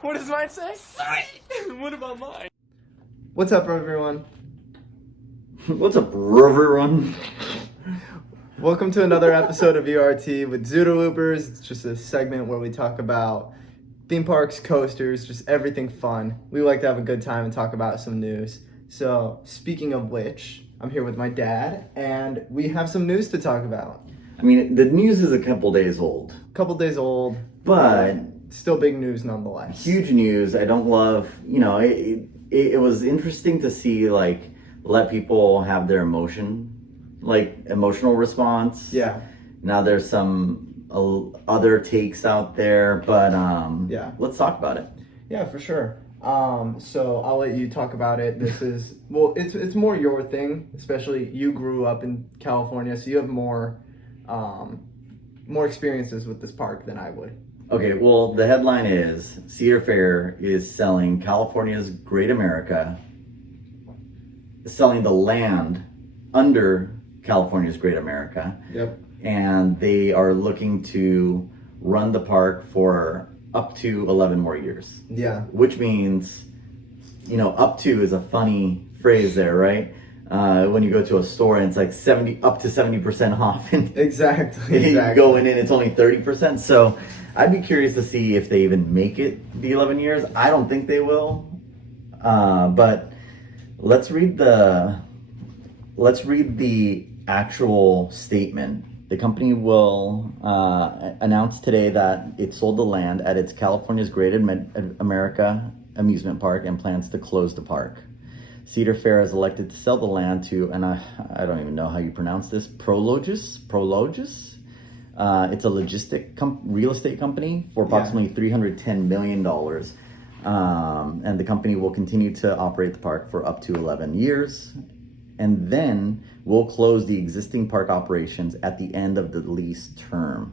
What does mine say? Sorry. What about mine? What's up, everyone? What's up, everyone? Welcome to another episode of ERT with Zooder Loopers. It's just a segment where we talk about theme parks, coasters, just everything fun. We like to have a good time and talk about some news. So, speaking of which, I'm here with my dad, and we have some news to talk about. I mean, the news is a couple days old. Couple days old, but still big news nonetheless. Huge news. I don't love, it was interesting to see, let people have their emotional response. Yeah. Now there's some other takes out there, but yeah. Let's talk about it. Yeah, for sure. So I'll let you talk about it. This is, well, it's more your thing, especially you grew up in California, so you have more experiences with this park than I would. Okay, well, the headline is Cedar Fair is selling California's Great America, selling the land under California's Great America. Yep. And they are looking to run the park for up to 11 more years. Yeah. Which means, up to is a funny phrase there, right? When you go to a store and it's like up to 70% off, and exactly. you go in and it's only 30%. So I'd be curious to see if they even make it the 11 years. I don't think they will. But let's read the actual statement. The company will announce today that it sold the land at its California's Great America amusement park and plans to close the park. Cedar Fair has elected to sell the land to, and I don't even know how you pronounce this, Prologis. It's a real estate company for approximately $310 million. And the company will continue to operate the park for up to 11 years. And then we'll close the existing park operations at the end of the lease term.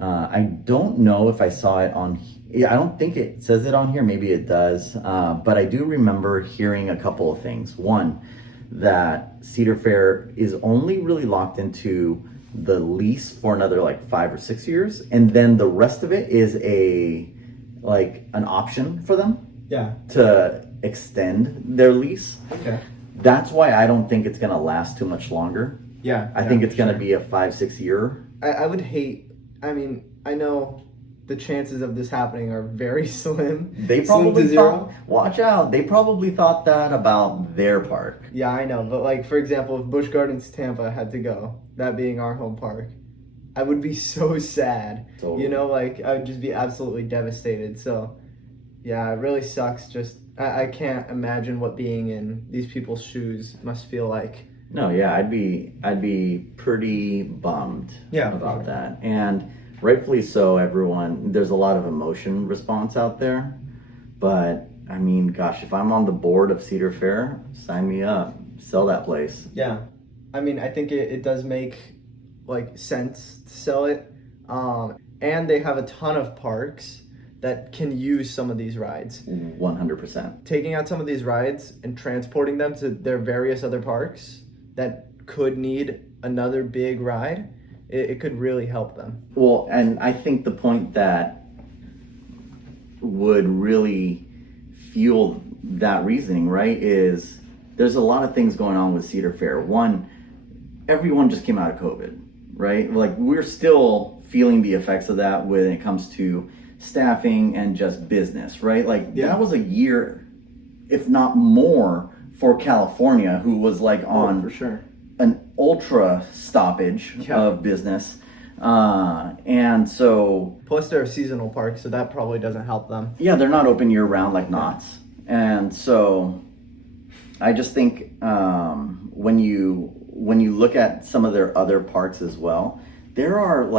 I don't know if I saw it I don't think it says it on here. Maybe it does. But I do remember hearing a couple of things. One, that Cedar Fair is only really locked into the lease for another 5 or 6 years. And then the rest of it is an option for them. Yeah. To extend their lease. Okay. That's why I don't think it's going to last too much longer. Yeah. I think it's going to be a 5-6 year. I would hate, I know the chances of this happening are very slim. They probably thought, watch out, they probably thought that about their park. Yeah, I know. But for example, if Busch Gardens Tampa had to go, that being our home park, I would be so sad. Totally. I would just be absolutely devastated. So, yeah, it really sucks. Just, I can't imagine what being in these people's shoes must feel like. No, yeah, I'd be pretty bummed about that. And rightfully so, everyone. There's a lot of emotion response out there. But, gosh, if I'm on the board of Cedar Fair, sign me up. Sell that place. Yeah. I think it does make, sense to sell it. And they have a ton of parks that can use some of these rides. 100%. Taking out some of these rides and transporting them to their various other parks that could need another big ride, it could really help them. Well, and I think the point that would really fuel that reasoning, right, is there's a lot of things going on with Cedar Fair. One, everyone just came out of COVID, right? We're still feeling the effects of that when it comes to staffing and just business, right? That was a year, if not more, for California, who was on for sure an ultra stoppage of business. And so, plus they're a seasonal park, so that probably doesn't help them. Yeah, they're not open year round like Knott's. And so I just think when you look at some of their other parks as well, there are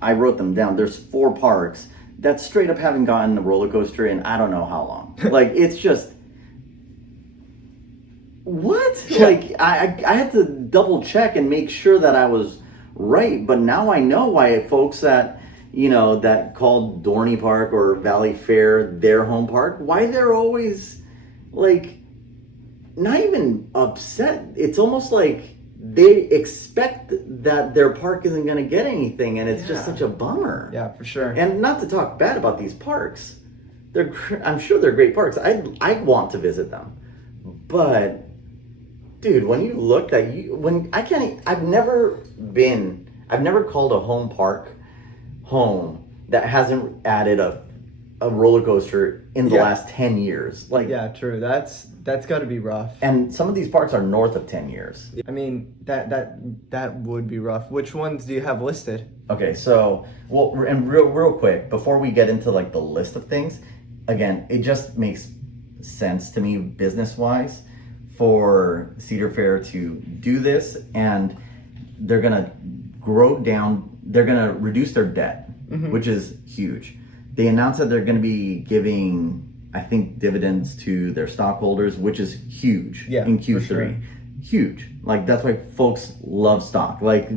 I wrote them down. There's 4 parks that straight up haven't gotten a roller coaster in I don't know how long. It's just, what? Yeah. I had to double check and make sure that I was right. But now I know why folks that called Dorney Park or Valley Fair their home park, why they're always not even upset. It's almost like they expect that their park isn't going to get anything, and it's just such a bummer. Yeah, for sure. And not to talk bad about these parks, I'm sure they're great parks. I want to visit them, but dude, when you looked at I've never called a home park home that hasn't added a roller coaster in the last 10 years. Like, yeah, true. That's got to be rough. And some of these parks are north of 10 years. I mean, that would be rough. Which ones do you have listed? Okay, so and real quick before we get into like the list of things, again, it just makes sense to me business wise for Cedar Fair to do this, and they're gonna they're gonna reduce their debt, which is huge. They announced that they're gonna be giving, I think, dividends to their stockholders, which is huge in Q3. Sure. Huge. Like, that's why folks love stock. Like,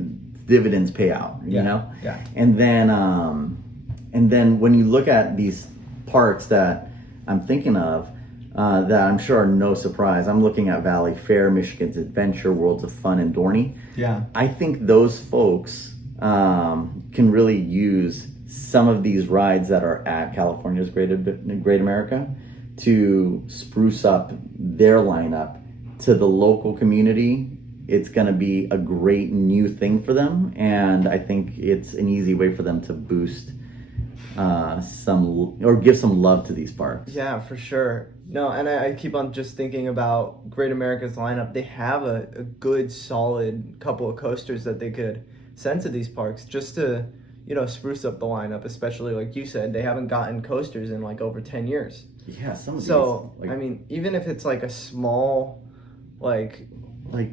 dividends pay out, you know? Yeah. And then when you look at these parks that I'm thinking of, that I'm sure are no surprise, I'm looking at Valley Fair, Michigan's Adventure, Worlds of Fun, and Dorney. Yeah. I think those folks can really use some of these rides that are at California's Great America to spruce up their lineup to the local community. It's going to be a great new thing for them, and I think it's an easy way for them to boost give some love to these parks. Yeah, for sure. No, and I keep on just thinking about Great America's lineup. They have a good, solid couple of coasters that they could send to these parks just to, spruce up the lineup, especially like you said, they haven't gotten coasters in like over 10 years. Yeah, some of these. So, I mean, even if it's like a small, like,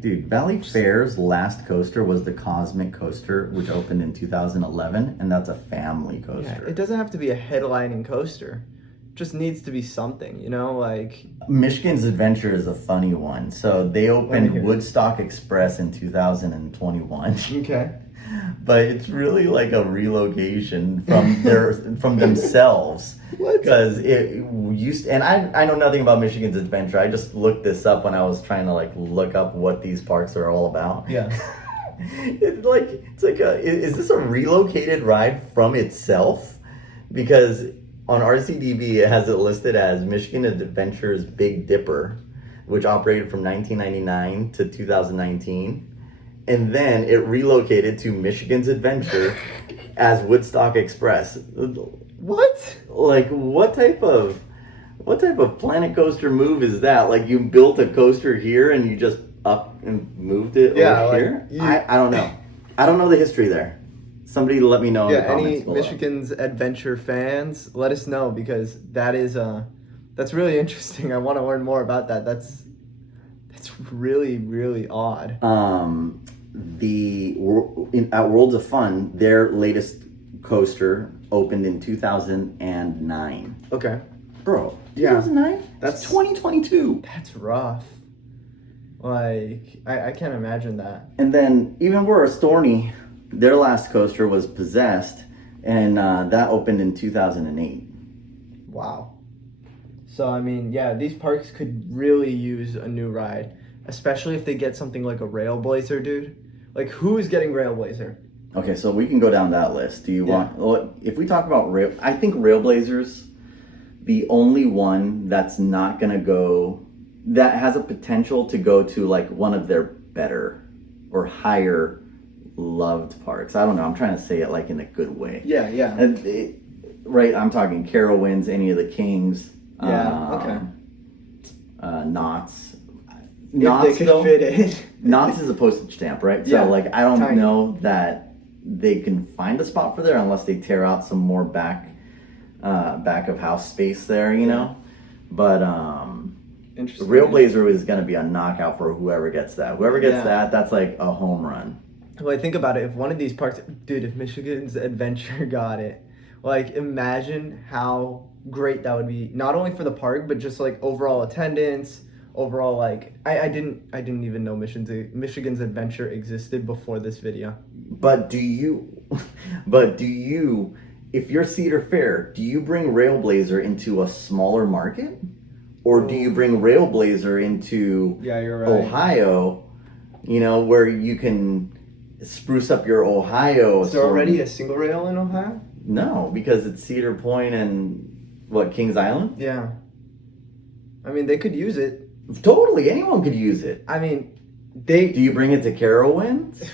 dude, Valley Fair's last coaster was the Cosmic Coaster, which opened in 2011, and that's a family coaster. Yeah, it doesn't have to be a headlining coaster. It just needs to be something, like... Michigan's Adventure is a funny one. So they opened Woodstock Express in 2021. Okay. But it's really like a relocation from themselves. What? Because it used to, and I know nothing about Michigan's Adventure. I just looked this up when I was trying to like look up what these parks are all about. Yeah. Is this a relocated ride from itself? Because on RCDB it has it listed as Michigan Adventure's Big Dipper, which operated from 1999 to 2019. And then it relocated to Michigan's Adventure as Woodstock Express. What? Like, what type of Planet Coaster move is that? Like, you built a coaster here and you just up and moved it over here? I don't know. I don't know the history there. Somebody let me know in the comments any below. Michigan's Adventure fans, let us know, because that's really interesting. I want to learn more about that. That's really, really odd. At Worlds of Fun, their latest coaster opened in 2009. Okay. Bro, 2009? That's 2022. That's rough. Like, I can't imagine that. And then, even worse, Dorney, their last coaster was Possessed, and that opened in 2008. Wow. So, I mean, yeah, these parks could really use a new ride, especially if they get something like a RailBlazer, dude. Like, who is getting RailBlazer? Okay, so we can go down that list. Do you want... Well, if we talk about I think RailBlazer's the only one that's not going to go... That has a potential to go to, like, one of their better or higher loved parks. I don't know. I'm trying to say it, like, in a good way. Yeah. Right, I'm talking Carowinds, Any of the Kings. Yeah, Knott's. If they could fit in. Knott's is a postage stamp, right? Yeah, so, like, I don't tiny. know that they can find a spot for there unless they tear out some more back of house space there, you know? But, Interesting. RailBlazer is going to be a knockout for whoever gets that. Whoever gets that, that's like a home run. Well, I think about it. If one of these parks... Dude, if Michigan's Adventure got it, like, imagine how great that would be. Not only for the park, but just, like, overall attendance... Overall, like, I didn't even know Michigan's Adventure existed before this video. But do you, if you're Cedar Fair, do you bring RailBlazer into a smaller market? Or do you bring RailBlazer into you're right. Ohio, where you can spruce up your Ohio? Is there already a single rail in Ohio? No, because it's Cedar Point and What, Kings Island? Yeah. I mean, they could use it. Totally, anyone could use it. I mean, Do you bring it to Carowinds?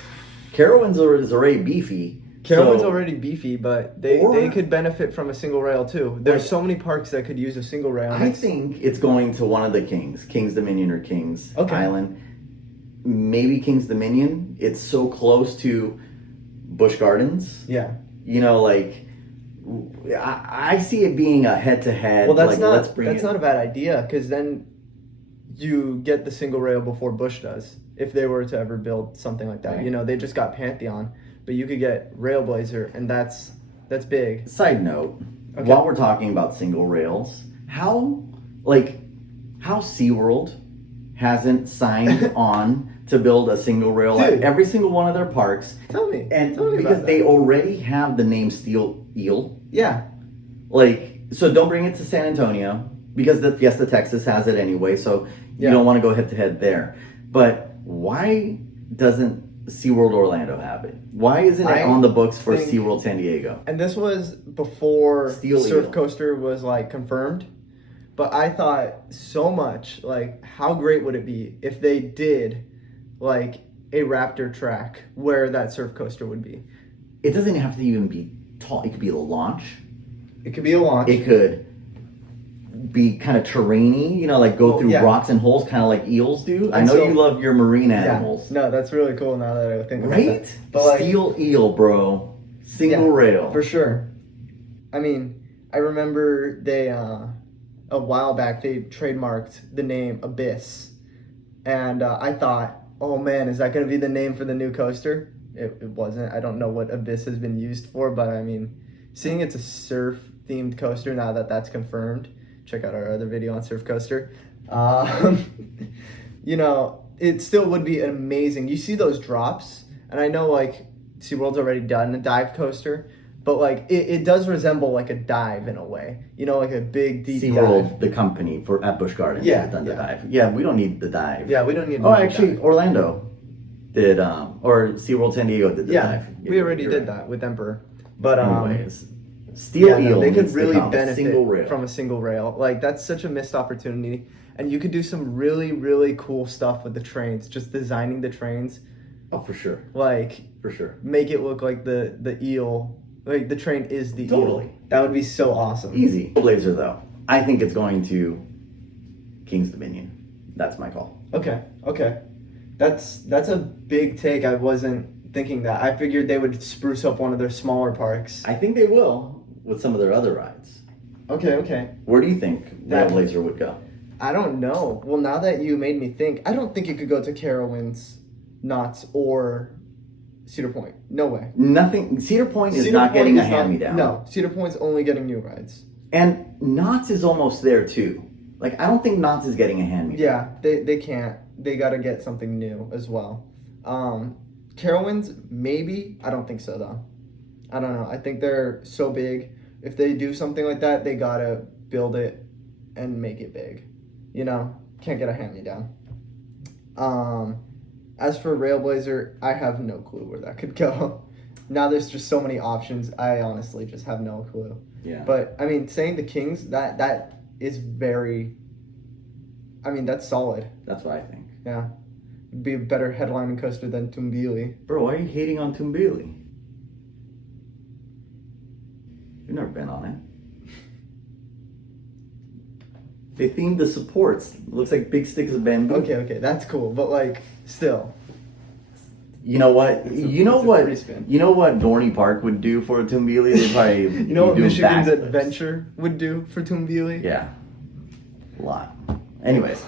Carowinds is already beefy. Carowinds so- already beefy, but they could benefit from a single rail too. There's so many parks that could use a single rail. I think it's going to one of the King's Dominion or Kings Island. Maybe King's Dominion. It's so close to Busch Gardens. Yeah. You know, like I see it being a head-to-head. Well, that's like, not a bad idea, because then you get the single rail before Busch does. If they were to ever build something like that, Right. you know, they just got Pantheon, but you could get RailBlazer, and that's big. Side note, Okay. while we're talking about single rails, how SeaWorld hasn't signed on to build a single rail at Dude. every single one of their parks, Tell me because about they that. already have the name Steel Eel. Yeah. Like, so don't bring it to San Antonio, because the Fiesta Texas has it anyway, so you Yeah. don't want to go head to head there. But why doesn't SeaWorld Orlando have it? Why isn't it I on the books for think- SeaWorld San Diego? And this was before Steel Surf Eel. Coaster was like confirmed. But I thought so much, like, how great would it be if they did like a Raptor track where that surf coaster would be? It doesn't have to even be tall. It could be a launch. It could be a launch. It could be kind of terrainy, you know, like go through yeah. rocks and holes, kind of like eels do. I And know so- you love your marine Yeah. animals. No, that's really cool now that I think about Right? that. But like, Steel eel, bro. Single rail. for sure. I mean, I remember they a while back they trademarked the name Abyss, and I thought, oh man, is that going to be the name for the new coaster? It wasn't. I don't know what Abyss has been used for, but I mean, seeing it's a surf themed coaster now that that's confirmed. Check out our other video on Surf Coaster. You know, it still would be amazing. You see those drops, and I know like SeaWorld's already done a dive coaster, but like it does resemble like a dive in a way. You know, like a big deep SeaWorld, dive. the company for at Busch Gardens, Yeah, has done the yeah. dive. Yeah, we don't need the dive. Yeah, we don't need. Oh, another actually, dive. Orlando did, or SeaWorld San Diego did the Yeah, dive. we already You're did right. that with Emperor. But Anyways, Steel yeah, no, Eel they could needs to really come. benefit Single rail. from a single rail. Like that's such a missed opportunity, and you could do some really, really cool stuff with the trains. Just designing the trains, Oh, for sure, like for sure. make it look like the eel. Like the train is the Totally. eel. That would be so awesome. Easy. RailBlazer though, I think it's going to King's Dominion. That's my call. Okay. That's a big take. I wasn't thinking that. I figured they would spruce up one of their smaller parks. I think they will with some of their other rides. Okay. Where do you think RailBlazer would go? I don't know. Well, now that you made me think, I don't think it could go to Carowinds, Knott's, or Cedar Point. No way. Nothing. Cedar Point is Cedar not Point getting a is not- hand-me-down. No, Cedar Point's only getting new rides. And Knott's is almost there too. Like, I don't think Knott's is getting a hand-me-down. Yeah, they can't. They got to get something new as well. Carowinds, maybe. I don't think so, though. I don't know. I think they're so big. If they do something like that, they got to build it and make it big. You know? Can't get a hand-me-down. As for RailBlazer, I have no clue where that could go. Now there's just so many options. I honestly just have no clue. Yeah. But, I mean, saying the Kings, that is very... I mean, that's solid. That's what I think. Yeah. Be a better headlining coaster than Tumbili. Bro, why are you hating on Tumbili? You've never been on it. They themed the supports. It looks like big sticks of bamboo. Okay, that's cool. But, like, still. You know what? It's a free spin. You know what Dorney Park would do for Tumbili? They'd probably You know what be doing Michigan's backflips. Adventure would do for Tumbili? Yeah. A lot. Anyways.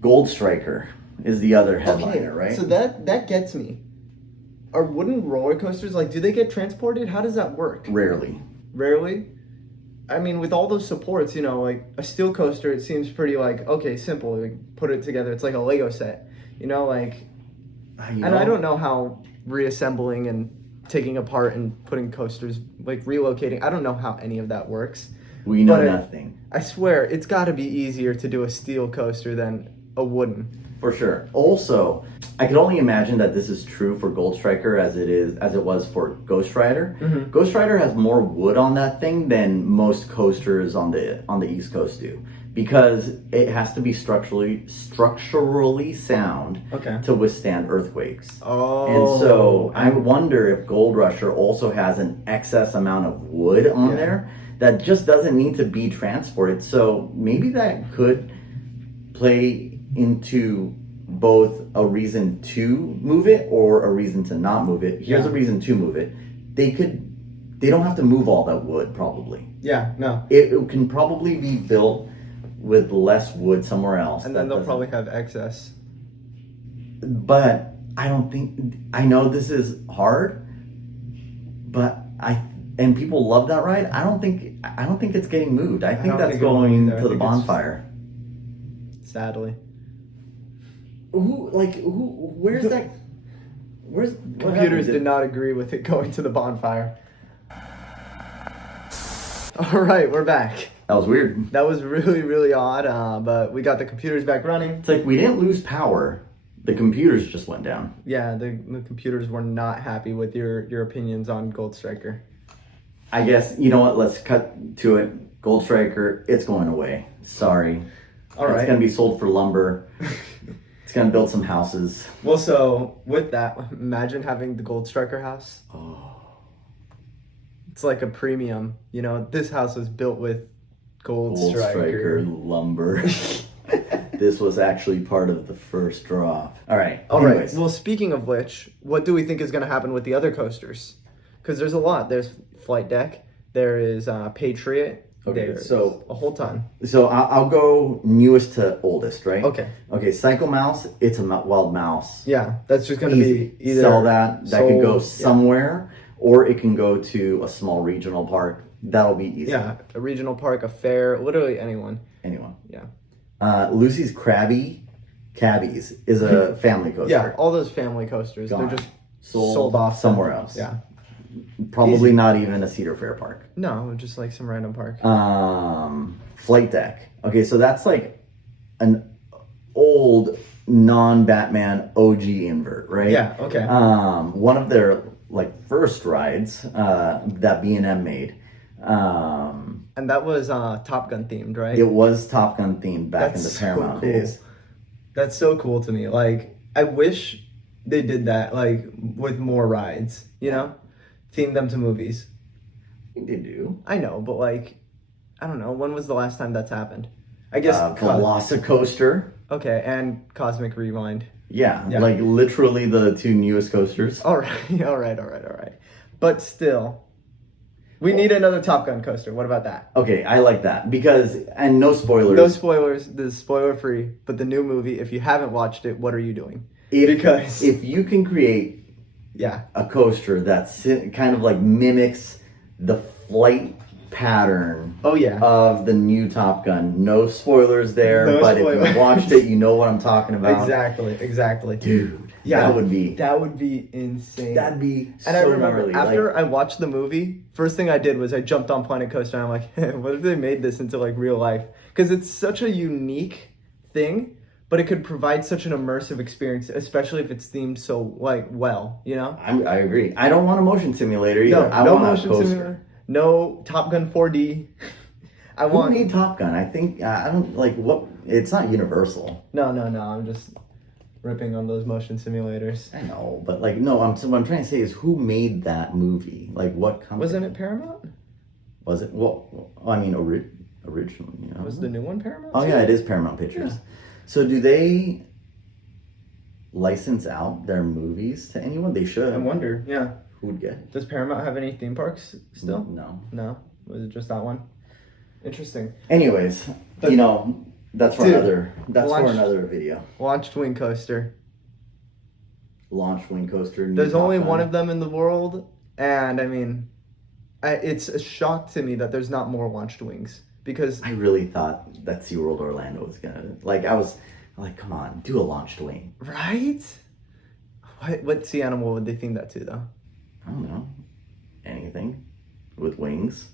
Gold Striker is the other headliner, right? So that gets me. Are wooden roller coasters, like, do they get transported? How does that work? Rarely. Rarely? I mean, with all those supports, you know, like, a steel coaster, it seems pretty, like, okay, simple. Like, put it together. It's like a Lego set. You know, like... You And know, I don't know how reassembling and taking apart and putting coasters, like relocating, I don't know how any of that works. We know but nothing. I swear, it's got to be easier to do a steel coaster than a wooden. For sure. Also, I could only imagine that this is true for Gold Striker as it was for Ghost Rider. Mm-hmm. Ghost Rider has more wood on that thing than most coasters on the East Coast do, because it has to be structurally sound to withstand earthquakes. Oh. And so I wonder if Gold Rusher also has an excess amount of wood on there that just doesn't need to be transported. So maybe that could play into both a reason to move it or a reason to not move it. Here's a reason to move it. They don't have to move all that wood, probably. Yeah, no. It can probably be built with less wood somewhere else. And then they'll probably have excess. But I know this is hard, but and people love that ride. I don't think it's getting moved. I think that's going to the bonfire. Sadly. Where's Computers did not agree with it going to the bonfire. All right, we're back. That was weird. That was really, really odd, but we got the computers back running. It's like we didn't lose power. The computers just went down. Yeah, the computers were not happy with your opinions on Gold Striker. I guess, you know what, let's cut to it. Gold Striker, it's going away. Sorry. All right. It's going to be sold for lumber. It's going to build some houses. Well, so with that, imagine having the Gold Striker house. Oh. It's like a premium. You know, this house was built with Gold Striker lumber. This was actually part of the first drop. All right. All right. Well, speaking of which, what do we think is going to happen with the other coasters? Because there's a lot. There's Flight Deck. There is Patriot. Okay, so a whole ton. So I'll go newest to oldest, right? Okay. Psycho Mouse. It's a wild mouse. Yeah, that's just going to be either sell that. That can go somewhere, or it can go to a small regional park. That'll be easy. Yeah, a regional park, a fair, literally anyone. Yeah. Lucy's Cabbies is a family coaster. Yeah, all those family coasters. Gone. They're just sold off somewhere else. Yeah. Probably not even a Cedar Fair park. No, just like some random park. Flight Deck. Okay, so that's like an old non-Batman OG invert, right? Yeah, okay. One of their like first rides that B&M made. And that was Top Gun themed, right? It was Top Gun themed back in the Paramount days. That's so cool to me. Like, I wish they did that, like, with more rides, you know? Theme them to movies. They do. I know, but like, I don't know. When was the last time that's happened? I guess Velocicoaster. Okay, and Cosmic Rewind. Yeah, like literally the two newest coasters. All right. But still, we need another Top Gun coaster. What about that? Okay, I like that because, and no spoilers. No spoilers. This is spoiler free. But the new movie, if you haven't watched it, what are you doing? Because if you can create a coaster that's kind of like mimics the flight pattern of the new Top Gun. No spoilers there, but if you watched it, you know what I'm talking about. Exactly. Dude, that would be insane. That'd be and I remember after I watched the movie, first thing I did was I jumped on Planet Coaster and I'm like, hey, what if they made this into like real life? Because it's such a unique thing. But it could provide such an immersive experience, especially if it's themed so like well, you know. I agree. I don't want a motion simulator either. No motion simulator. No Top Gun 4D. Who made Top Gun? I think I don't like what. It's not Universal. No. I'm just ripping on those motion simulators. I know, but like no. What I'm trying to say is who made that movie? Like what company? Wasn't it Paramount? Was it? Well, I mean originally. You know? Was the new one Paramount? Oh yeah, it is Paramount Pictures. Yeah. So do they license out their movies to anyone? They should. I wonder, yeah. Who would get it? Does Paramount have any theme parks still? No. Was it just that one? Interesting. Anyways, you know, that's for another video. Launched wing coaster. Launched wing coaster. There's only one of them in the world, and I mean, it's a shock to me that there's not more launched wings. Because I really thought that SeaWorld Orlando was gonna I was like, come on, do a launched wing. Right? What sea animal would they theme that to though? I don't know. Anything with wings.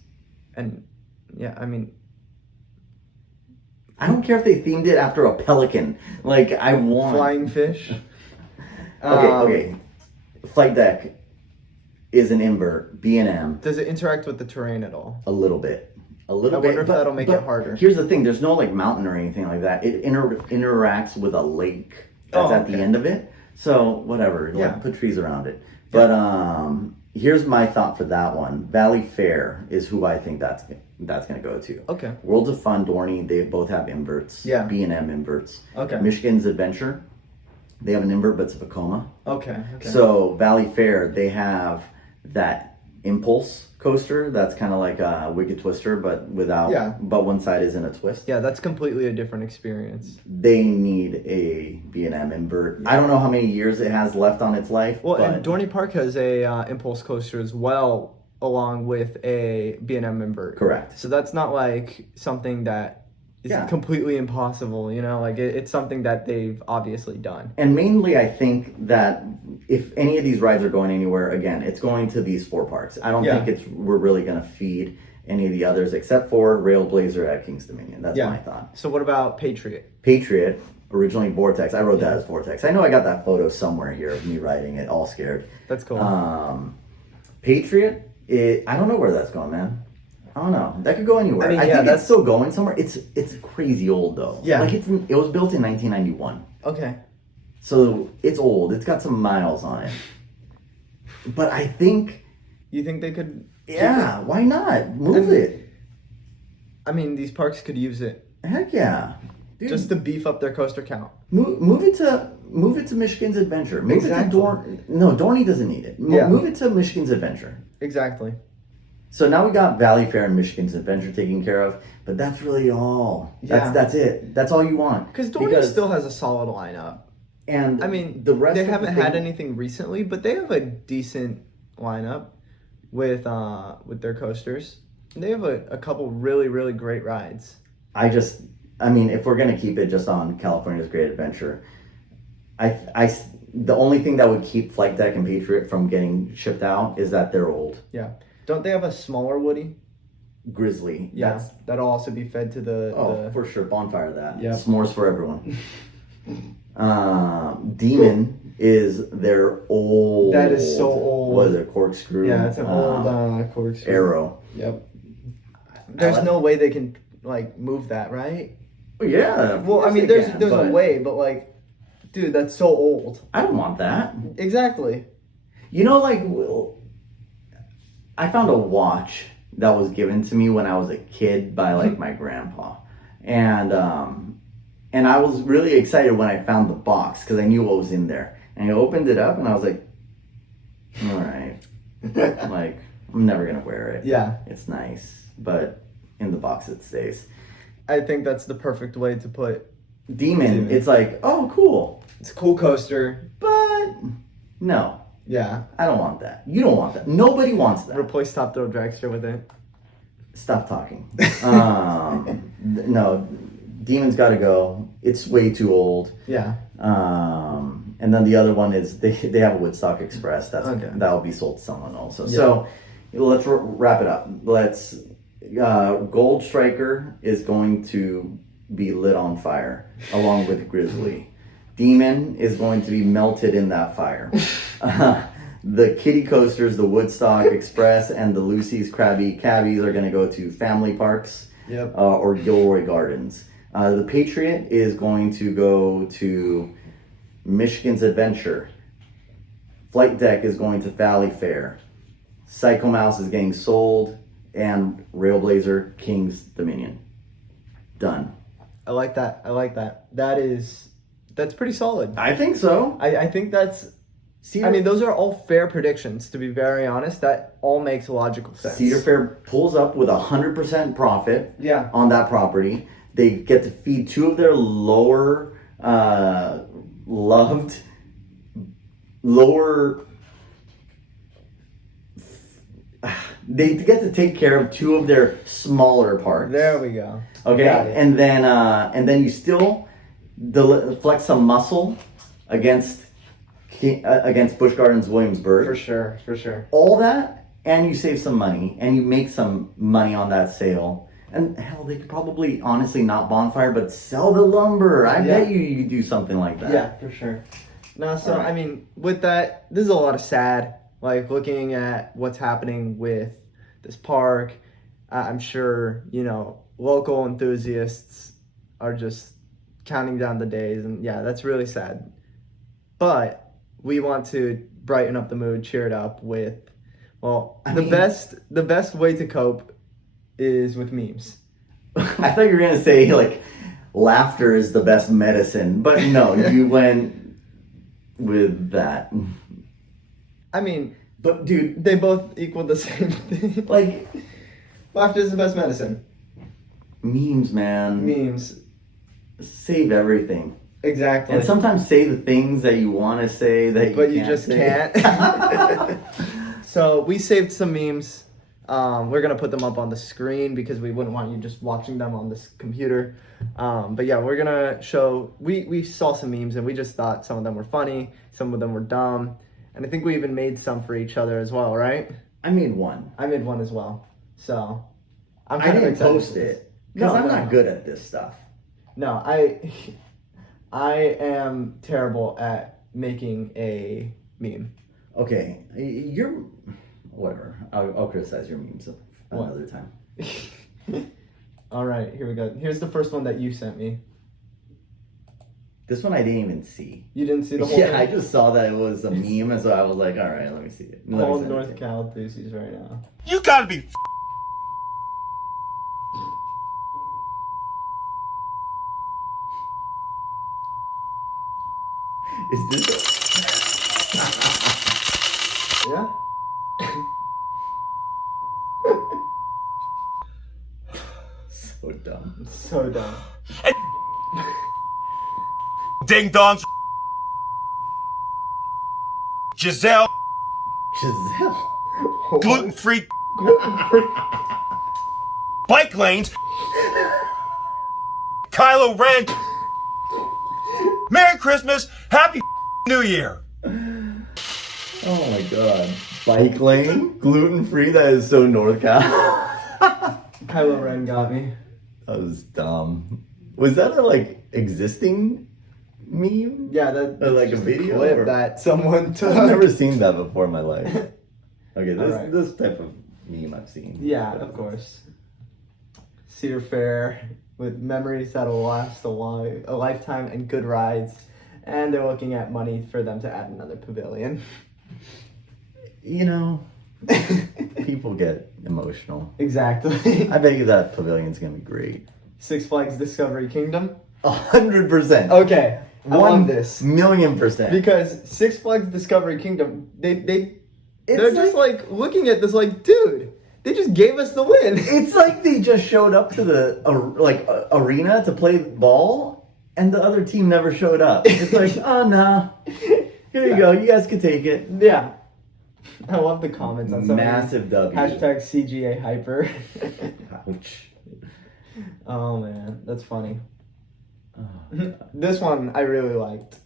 And yeah, I mean I don't care if they themed it after a pelican. Like, I want... Flying fish. Okay. Flight deck is an invert, B&M. Does it interact with the terrain at all? A little bit. I wonder if that'll make it harder. Here's the thing, there's no like mountain or anything like that. It interacts with a lake that's at the end of it. So whatever, like, put trees around it. But here's my thought for that one. Valley Fair is who I think that's gonna go to. Okay. Worlds of Fun, Dorney, they both have inverts. Yeah. B&M inverts. Okay. Michigan's Adventure, they have an invert, but it's a Vekoma. Okay. So Valley Fair, they have that Impulse coaster that's kind of like a Wicked Twister, but but one side isn't a twist. Yeah, that's completely a different experience. They need a B&M invert. I don't know how many years it has left on its life. Well, and Dorney Park has a Impulse coaster as well, along with a B&M invert. Correct. So that's not like something that is completely impossible, you know? Like, it's something that they've obviously done. And mainly, I think that if any of these rides are going anywhere, again, it's going to these 4 parks. I don't think we're really going to feed any of the others except for RailBlazer at King's Dominion. That's my thought. So what about Patriot? Patriot, originally Vortex. I wrote that as Vortex. I know I got that photo somewhere here of me riding it, all scared. That's cool. Patriot, I don't know where that's going, man. I don't know. That could go anywhere. I think that's still going somewhere. It's crazy old though. Yeah. Like it was built in 1991. Okay. So it's old. It's got some miles on it. But I think... You think they could... Yeah, why not? Move it. I mean, these parks could use it. Heck yeah. Dude. Just to beef up their coaster count. Move it to Michigan's Adventure. Move it to Dorney doesn't need it. Move it to Michigan's Adventure. Exactly. So now we got Valley Fair and Michigan's Adventure taken care of, but that's really all. That's it. That's all you want. Because Dorney still has a solid lineup. And I mean, the rest they haven't had anything recently, but they have a decent lineup with their coasters. They have a couple really, really great rides. I mean, if we're gonna keep it just on California's Great Adventure, the only thing that would keep Flight Deck and Patriot from getting shipped out is that they're old. Yeah. Don't they have a smaller Woody? Grizzly. Yeah. That'll also be fed to the... for sure. Bonfire that. Yeah. S'mores for everyone. Demon is their old... That is so old. What is it? Corkscrew? Yeah, it's an old corkscrew. Arrow. Yep. There's no way they can, like, move that, right? Yeah. Well, I mean, there's a way, but, like, dude, that's so old. I don't want that. Exactly. You know, like, I found a watch that was given to me when I was a kid by, like, my grandpa. And I was really excited when I found the box because I knew what was in there. And I opened it up and I was like, all right. Like, I'm never going to wear it. Yeah. It's nice. But in the box it stays. I think that's the perfect way to put Demon. It's like, oh, cool. It's a cool coaster. But no. Yeah. I don't want that. You don't want that. Nobody wants that. Replace Top Thrill Dragster with it. Stop talking. No, Demon's got to go. It's way too old. Yeah. And then the other one is they have a Woodstock Express. That'll be sold to someone also. Yeah. So let's wrap it up. Gold Striker is going to be lit on fire along with Grizzly. Demon is going to be melted in that fire. The kiddie coasters, the Woodstock Express, and the Lucy's Krabby Cabbies are going to go to family parks or Gilroy Gardens. The Patriot is going to go to Michigan's Adventure. Flight Deck is going to Valley Fair. Psycho Mouse is getting sold. And RailBlazer, King's Dominion. Done. I like that. That's pretty solid. I think so. I think that's... I mean, those are all fair predictions, to be very honest. That all makes logical sense. Cedar Fair pulls up with 100% profit on that property. They get to feed 2 of their they get to take care of 2 of their smaller parks. There we go. Okay, and then you still flex some muscle against Busch Gardens Williamsburg. For sure. All that, and you save some money, and you make some money on that sale. And hell, they could probably honestly not bonfire, but sell the lumber. I bet you could do something like that. Yeah, for sure. No, so Alright. I mean, with that, this is a lot of sad. Like looking at what's happening with this park, I'm sure local enthusiasts are just counting down the days, and yeah, that's really sad. But we want to brighten up the mood, cheer it up with, the best way to cope is with memes. I thought you were gonna say like laughter is the best medicine, but no, you went with that. I mean, But dude, they both equal the same thing. like Laughter is the best medicine. memes, man. Memes. Save everything. Exactly. And sometimes say the things that you want to say that but you you can't just say. can't. So we saved some memes. We're gonna put them up on the screen because we wouldn't want you just watching them on this computer. But yeah, we're gonna show. We saw some memes and we just thought some of them were funny, some of them were dumb, and I think we even made some for each other as well, right? I made one. I made one as well. So I'm I kind of didn't excited post for this. it because No, I'm no. not good at this stuff. No, I am terrible at making a meme. Okay, you're whatever. I'll criticize your memes What? another time. All right, here we go. Here's the first one that you sent me. This one I didn't even see. You didn't see the whole Yeah, thing? I just saw that it was a meme, and so I was like, all right, let me see it. Let me All send it to North you. Cal enthusiasts right now. You gotta be Is this? Yeah? So dumb. So dumb. ding dongs. Giselle, Giselle. gluten free bike lanes. Kylo Ren. Merry Christmas, Happy New Year. Oh my god. Bike lane, gluten free. That is so North Cal. Kylo Ren got me. That was dumb. Was that a existing meme? Yeah, that's like a just video clip or- that someone took. I've never seen that before in my life. Okay, Alright. this type of meme I've seen. Yeah, of course. Cedar Fair with memories that'll last a lifetime and good rides. And they're looking at money for them to add another pavilion. People get emotional. Exactly. I bet you that pavilion's gonna be great. Six Flags Discovery Kingdom. 100%. Okay, I love this. 1,000,000%. Because Six Flags Discovery Kingdom, they're It's just like looking at this like, dude, they just gave us the win. It's like they just showed up to the arena to play ball, and the other team never showed up. It's like, oh no, here you go, you guys can take it. Yeah. I love the comments on some Massive W. Hashtag CGA hyper. Ouch. Oh man, that's funny. Oh, This one I really liked.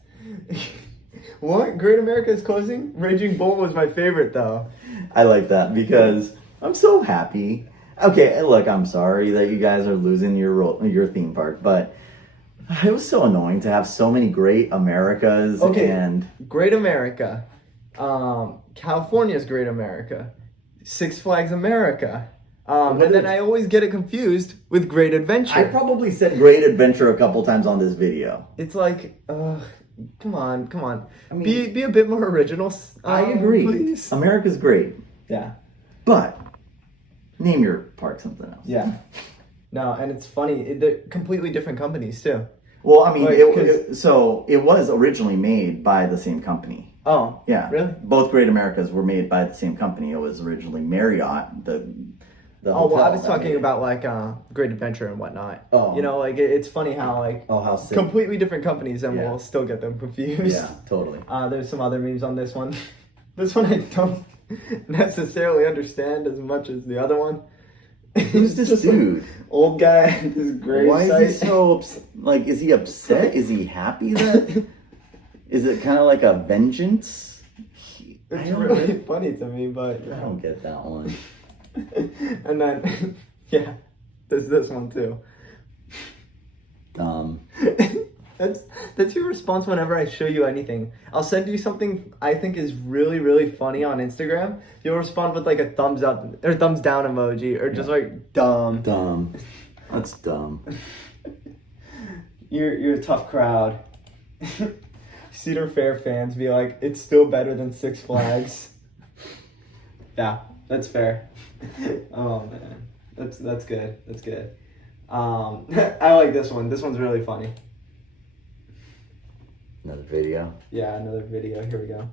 What? Great America is closing? Raging Bull was my favorite though. I like that because I'm so happy. Okay, look, I'm sorry that you guys are losing your theme park, but it was so annoying to have so many great Americas and Great America. California's Great America. Six Flags America. And then I always get it confused with Great Adventure. I probably said Great Adventure a couple times on this video. It's like, come on. I mean, Be a bit more original. I agree. Please. America's great, Yeah. but name your park something else. Yeah. No, and it's funny. They're completely different companies too. Well, I mean, Like, it was originally made by the same company. Oh. Yeah. Really? Both Great Americas were made by the same company. It was originally Marriott, the Oh well, I hotel was that talking made it. about like Great Adventure and whatnot. Oh. It's funny how like Oh, how sick. completely different companies and Yeah. we'll still get them confused. Yeah, totally. There's some other memes on this one. This one I don't necessarily understand as much as the other one. Who's this Just, like, dude? old guy at this grave Why site. is he so is he upset? Is he happy that? Is it kind of like a vengeance? I It's don't- really funny to me, but I don't get that one. and then yeah, There's this one too. That's your response whenever I show you anything. I'll send you something I think is really, really funny on Instagram. You'll respond with like a thumbs up or thumbs down emoji or just like dumb. Dumb. That's dumb. You're a tough crowd. Cedar Fair fans be like, it's still better than Six Flags. Yeah, that's fair. Oh man, that's good. That's good. I like this one. This one's really funny. Another video. Yeah, another video. Here we go.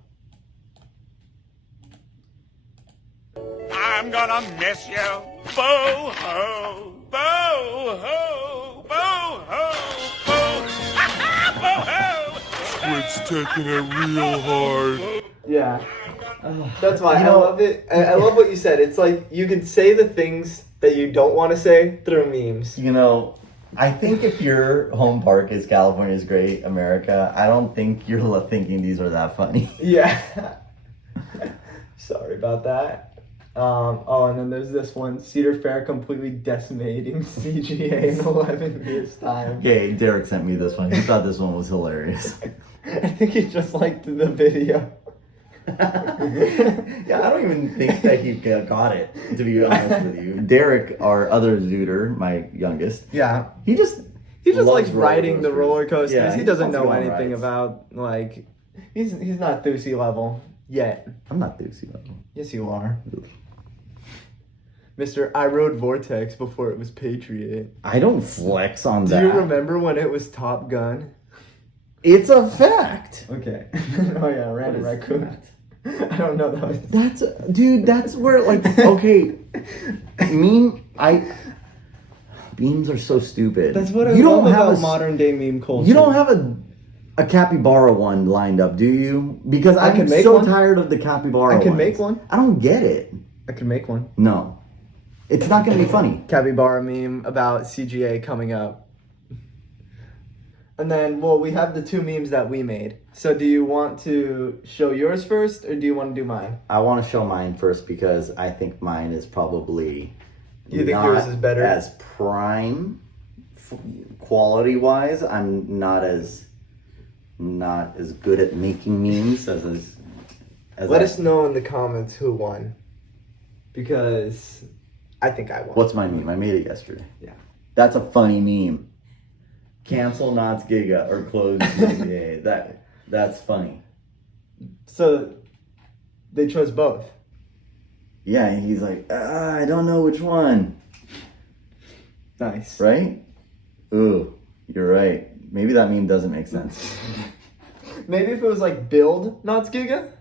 I'm gonna miss you. Boo hoo, boo hoo, boo hoo, boo hoo. Squid's taking it real hard. Yeah. That's why I love it. I love what you said. It's like you can say the things that you don't want to say through memes. You know, I think if your home park is California's Great America, I don't think you're thinking these are that funny. Yeah. Sorry about that. And then there's this one. Cedar Fair completely decimating CGA in 11 years' time. Okay, Derek sent me this one. He thought this one was hilarious. I think he just liked the video. Yeah, I don't even think that he got it, to be honest with you. Derek, our other Zooder, my youngest, Yeah. he just likes loves riding the roller coasters. Yeah, he doesn't wants to know go on anything rides. about, like, he's not Thursey level yet. I'm not Deucey level. Yes, you are. Mr. I rode Vortex before it was Patriot. I don't flex on Do that. you remember when it was Top Gun? It's a fact. Okay. Oh yeah, Random What is Raccoon. that? I don't know that. That's where, like, okay, memes are so stupid. That's what I You love don't have about a- modern day meme culture. You don't have a capybara one lined up, do you? Because I I'm can make so one. tired of the capybara I can ones. make one. I don't get it. I can make one. No. It's not going to be funny. Capybara meme about CGA coming up. And then, well, we have the two memes that we made. So do you want to show yours first, or do you want to do mine? I want to show mine first because I think mine is probably You think not yours is better? as prime quality-wise. I'm not as good at making memes as Let us know in the comments who won. Because I think I won. What's my meme? I made it yesterday. Yeah. That's a funny meme. Cancel Knots Giga or close CGA. That's funny. So they chose both. Yeah, and he's like, I don't know which one. Nice. Right? Ooh, you're right. Maybe that meme doesn't make sense. Maybe if it was like build Knots Giga.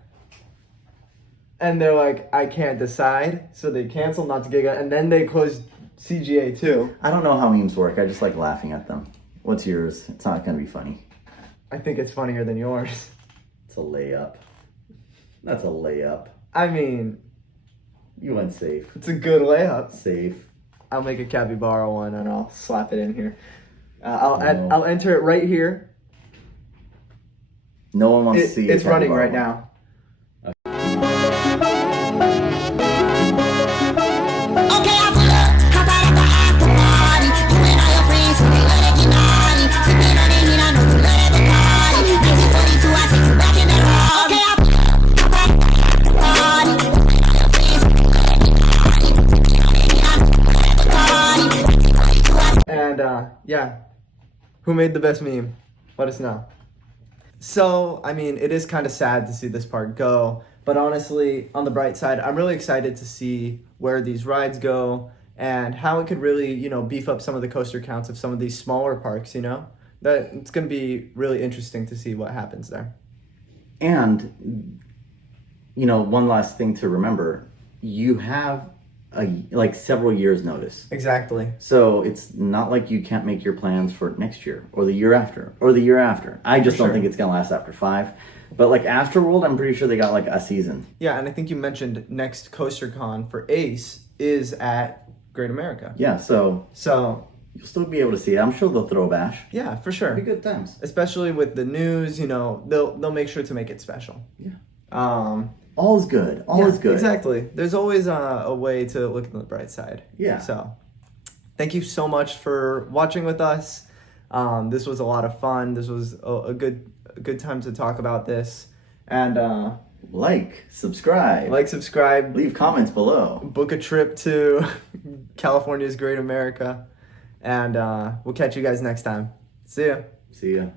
And they're like, I can't decide. So they cancel Knots Giga and then they close CGA too. I don't know how memes work. I just like laughing at them. What's yours? It's not going to be funny. I think it's funnier than yours. It's a layup. That's a layup. I mean, You went safe. it's a good layup. Safe. I'll make a capybara one and I'll slap it in here. No. I'll enter it right here. No one wants to see It's a running capybara right one. now. Okay, I pull up, hop out at the after party. You and all your friends, so they let it get naughty. Sipping on the heat, I know you love at the party. 1942, I take you back in the hall. Okay, I pull up, hop out at the after party. You and all your friends, so they let it get naughty. Sipping on the heat, I know you love at the party. 1942, I take And yeah, who made the best meme? Let us know. So, I mean, it is kind of sad to see this park go, but honestly, on the bright side, I'm really excited to see where these rides go and how it could really, beef up some of the coaster counts of some of these smaller parks, That it's going to be really interesting to see what happens there. And, one last thing to remember. You have several years notice. Exactly. So it's not like you can't make your plans for next year or the year after or the year after. I just don't think it's going to last after 5. But like Astroworld, I'm pretty sure they got like a season. Yeah, and I think you mentioned next Coaster Con for Ace is at Great America. Yeah, so So, you'll still be able to see it. I'm sure they'll throw a bash. yeah, for sure. Be good times. Especially with the news, they'll make sure to make it special. Yeah. All is good. All Yeah, is good. Exactly. There's always a way to look at the bright side. Yeah. So, thank you so much for watching with us. This was a lot of fun. This was a good time to talk about this. And subscribe, leave comments below, book a trip to California's Great America, and we'll catch you guys next time. See ya.